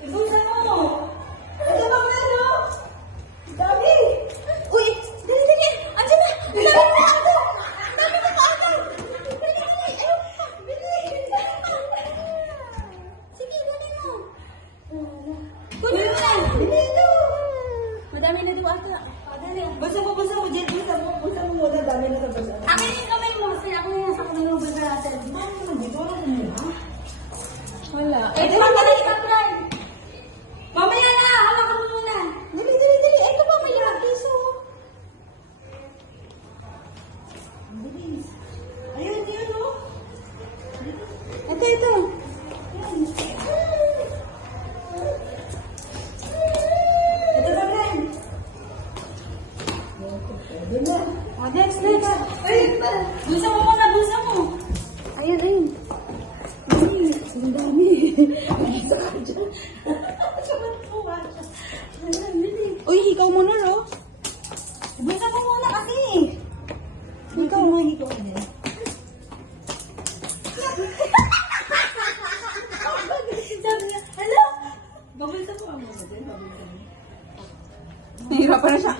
Ibulsan mo. Ito ba na, no? Dami. Uy, dali, dali. Andiyan na. Dali na. Dami na ka, ano? Dali, dali. Bili. Sige, dali mo. Kunin mo na. Bili ito. Madami na doon ata. Dali. Basa mo, Jen. Basa mo muna. Dami na sa basa. Akin yung kamay mo. Kasi ako yung nasa kamay mo. Basa natin. Mami naman dito. Wala naman ha? Wala. Eh, dali ka, Brian. Mamaya na. Hawakan mo muna. Dali, dali, dali. Ito pa, may piso. Bilis. Ayun, yun, oh. Ito, ito. Ito ba, Brian? Oh, next. Ayun pa. Bulsa mo muna, bulsa mo. Ayun. Ang dami. Uy, hikaw mo na, no? Bulsa mo muna kasi. Hikaw mo din. Sabi niya, hello? Babulsa mo ang muna din. Nahirapan na siya.